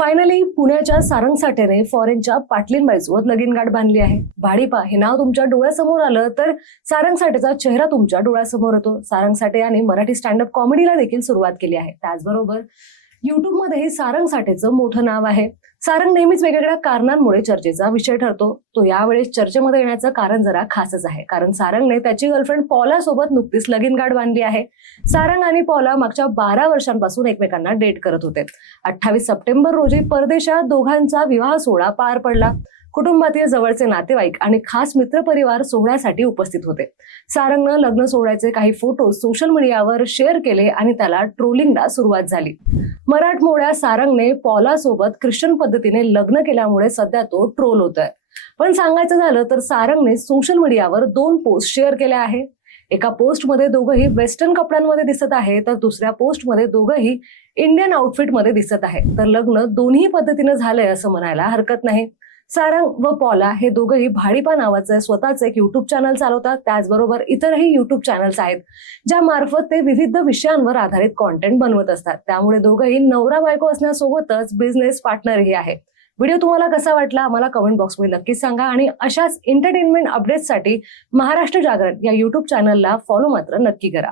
Finally पुण्याच्या सारंग साठेने फॉरेनच्या पाटलींबाईसोबत लगीन गाठ बांधली आहे. भाडीपा हे नाव तुमच्या डोळ्यासमोर आलं तर सारंग साठेचा चेहरा तुमच्या डोळ्यासमोर येतो. सारंग साठे यांनी मराठी स्टँडअप कॉमेडीला देखील सुरुवात केली आहे. त्याचबरोबर युट्यूबमध्येही सारंग साठेचं मोठं नाव आहे. सारंग नेहमीच वेगवेगळ्या कारणांमुळे चर्चेचा विषय ठरतो. तो यावेळेस चर्चेमध्ये येण्याचं कारण जरा खासच आहे, कारण सारंगने त्याची गर्लफ्रेंड पॉला सोबत नुकतीच लगीन गाठ बांधली आहे. सारंग आणि पॉला मागच्या 12 वर्षांपासून एकमेकांना डेट करत होते. 28 सप्टेंबर रोजी परदेशात दोघांचा विवाह सोहळा पार पडला. कुटुंबातील जवळचे नातेवाईक आणि खास मित्रपरिवार सोहळ्यासाठी उपस्थित होते. सारंगनं लग्न सोहळ्याचे काही फोटो सोशल मीडियावर शेअर केले आणि त्याला ट्रोलिंगला सुरुवात झाली. मराठमोळ्या सारंगने पॉला सोबत ख्रिश्चन पद्धतीने लग्न केल्यामुळे सध्या तो ट्रोल होतोय. पण सांगायचं झालं तर सारंगने सोशल मीडियावर 2 पोस्ट शेअर केल्या आहे. एका पोस्टमध्ये दोघंही वेस्टर्न कपड्यांमध्ये दिसत आहे, तर दुसऱ्या पोस्टमध्ये दोघंही इंडियन आउटफिटमध्ये दिसत आहे. तर लग्न दोन्ही पद्धतीनं झालंय असं म्हणायला हरकत नाही. सारंग व पॉला हे दोघंही भाडीपा नावाचं स्वतःच एक युट्यूब चॅनल चालवतात. त्याचबरोबर इतरही युट्यूब चॅनल्स आहेत, ज्या मार्फत ते विविध विषयांवर आधारित कॉन्टेंट बनवत असतात. त्यामुळे दोघंही नवरा बायको असण्यासोबतच बिझनेस पार्टनरही आहे. व्हिडिओ तुम्हाला कसा वाटला आम्हाला कमेंट बॉक्समध्ये नक्कीच सांगा आणि अशाच एंटरटेनमेंट अपडेट्ससाठी महाराष्ट्र जागरण या युट्यूब चॅनलला फॉलो मात्र नक्की करा.